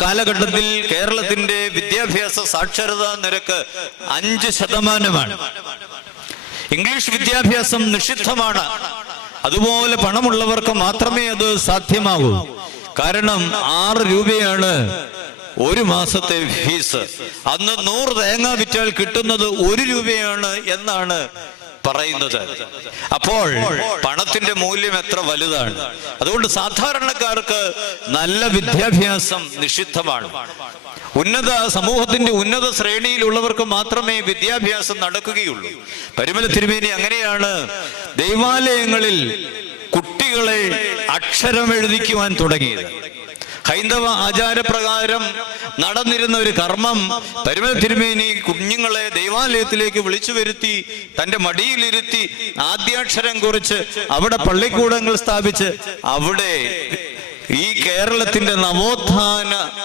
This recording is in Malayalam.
കാലഘട്ടത്തിൽ കേരളത്തിന്റെ വിദ്യാഭ്യാസ സാക്ഷരതാ നിരക്ക് 5%. ഇംഗ്ലീഷ് വിദ്യാഭ്യാസം നിഷിദ്ധമാണ്. അതുപോലെ പണമുള്ളവർക്ക് മാത്രമേ അത് സാധ്യമാകൂ. കാരണം 6 രൂപയാണ് ഒരു മാസത്തെ ഫീസ്. അന്ന് 100 തേങ്ങ വിറ്റാൽ കിട്ടുന്നത് 1 രൂപയാണ് എന്നാണ് പറയുന്നത്. അപ്പോൾ പണത്തിന്റെ മൂല്യം എത്ര വലുതാണ്. അതുകൊണ്ട് സാധാരണക്കാർക്ക് നല്ല വിദ്യാഭ്യാസം നിഷിദ്ധമാണ്. സമൂഹത്തിന്റെ ഉന്നത ശ്രേണിയിലുള്ളവർക്ക് മാത്രമേ വിദ്യാഭ്യാസം നടക്കുകയുള്ളൂ. പരിമല തിരുമേനി അങ്ങനെയാണ് ദൈവാലയങ്ങളിൽ കുട്ടികളെ അക്ഷരം എഴുതിക്കുവാൻ തുടങ്ങിയത്. ഹൈന്ദവ ആചാരപ്രകാരം നടന്നിരുന്ന ഒരു കർമ്മം പരിമല തിരുമേനി കുഞ്ഞുങ്ങളെ ദൈവാലയത്തിലേക്ക് വിളിച്ചു വരുത്തി തന്റെ മടിയിലിരുത്തി ആദ്യാക്ഷരം കുറിച്ച് അവിടെ പള്ളിക്കൂടങ്ങൾ സ്ഥാപിച്ച് അവിടെ ഈ കേരളത്തിന്റെ നവോത്ഥാന